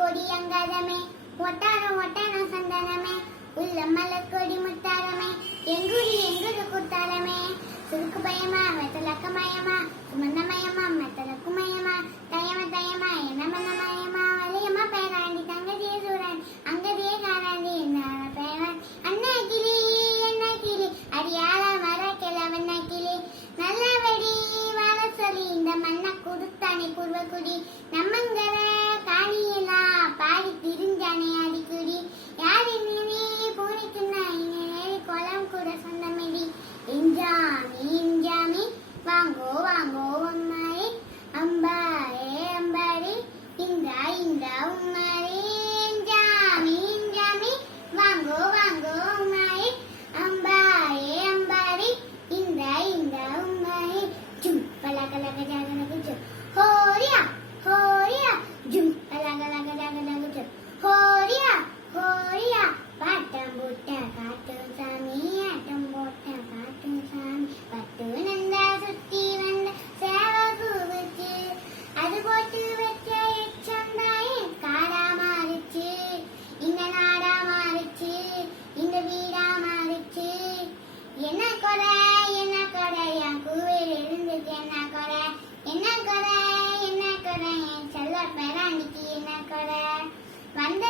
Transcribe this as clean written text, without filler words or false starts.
கொடி அங்காதமே ஒட்டான சந்தனமே உள்ள மலக்கொடி முத்தாரமே எங்குரு குத்தாரமே சுருக்கு பயமா மெத்தலக்க மயமா சுமந்த மயமா மெத்தலக்கு மயமா தயமா என்ன மயமா வலியம்மா பேராண்டி தங்கதியே சூரன் அங்கதியே காராண்டி என்ன பேரன் அண்ணா கிளி அடியால மரக்கெல வண்ண கிளி நல்லபடி வர சொல்லி இந்த மண்ணை கொடுத்தானே குருவக்குடி நம்மங்கர காணியெல்லாம் பாடி திரிஞ்சானே அடிக்குடி யாரு நீ பூனைக்குன்னா குளம் கூட சொந்தமேடி இஞ்சாமி வாங்கோ உம்மாரி அம்பாரி இந்தா உம்மாரி இஞ்சாமி வாங்கோ உம்மாரி அம்பாரி இந்தா உம்மாரி ஜும் பலகலக ஜாகலக ஜும் ஹோரியா ஜும் பலகலக ஜாகலக ஜும் ஹோரியா பாட்டம் போட்ட காட்டும் சாமி ஆட்டம் போட்ட காட்டும் சாமி பட்டு நந்தா சுத்தி வந்த சேவ கூவுச்சு அது போட்டு வச்ச எச்சந்தாயே காடா மாறிச்சு இந்த நாடா மாறிச்சு இந்த வீடா மாறிச்சு என்ன கொடை என் கூவையில் இருந்துச்சு என்ன கொடை என் செல்ல பேராண்டிக்கு என்ன கொடை வந்த